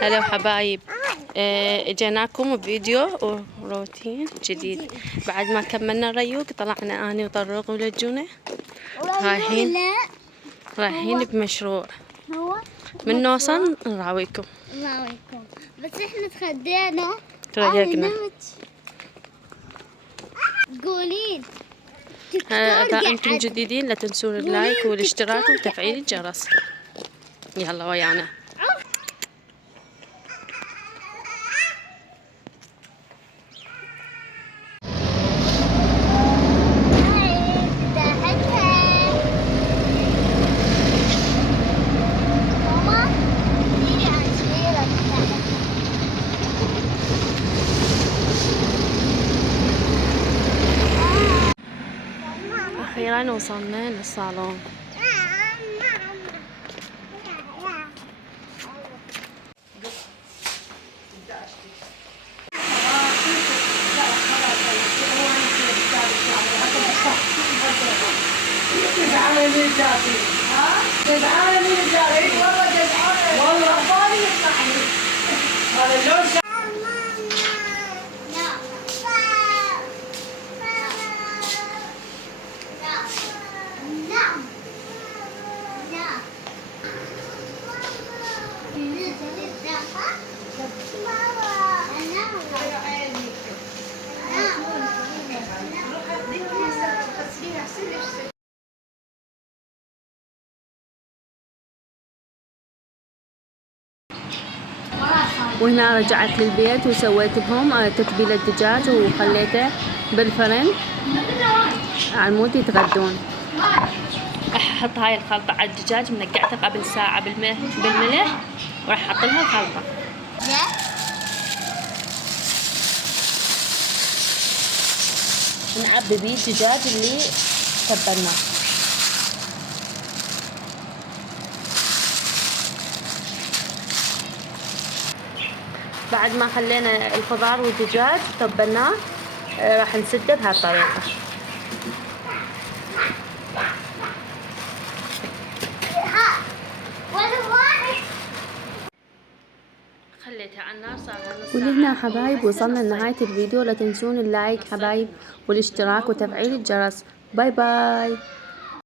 هلا حبايب. اجيناكم بفيديو وروتين جديد. بعد ما كملنا الريوق طلعنا اني وطروق ولجونة رايحين بمشروع. من نوصل نراويكم. بس احنا تخدينا تريقنا. قولين إذا أنتم جديدين لا تنسون اللايك والاشتراك وتفعيل الجرس. يلا ويانا. أخيرا وصلنا للصالون. جزعانة من الجاتي، جزعانة من الجاتي، والله جزعانة، والله بالي يطلعني، هذا لون وهنا رجعت للبيت وسويت لهم تتبيلة دجاج وخليته بالفرن على يتغدون. احط هاي الخلطة على الدجاج منقعته قبل ساعة بالملح وراح احط لها الخلطة. نعبي بيه الدجاج اللي تبلناه. بعد ما خلينا الخضار والدجاج تبلناه راح نسده بهالطريقة. خليتها على النار صار نص ساعة. ولهنا حبايب وصلنا لنهاية الفيديو. لا تنسون اللايك حبايب والاشتراك وتفعيل الجرس. باي باي.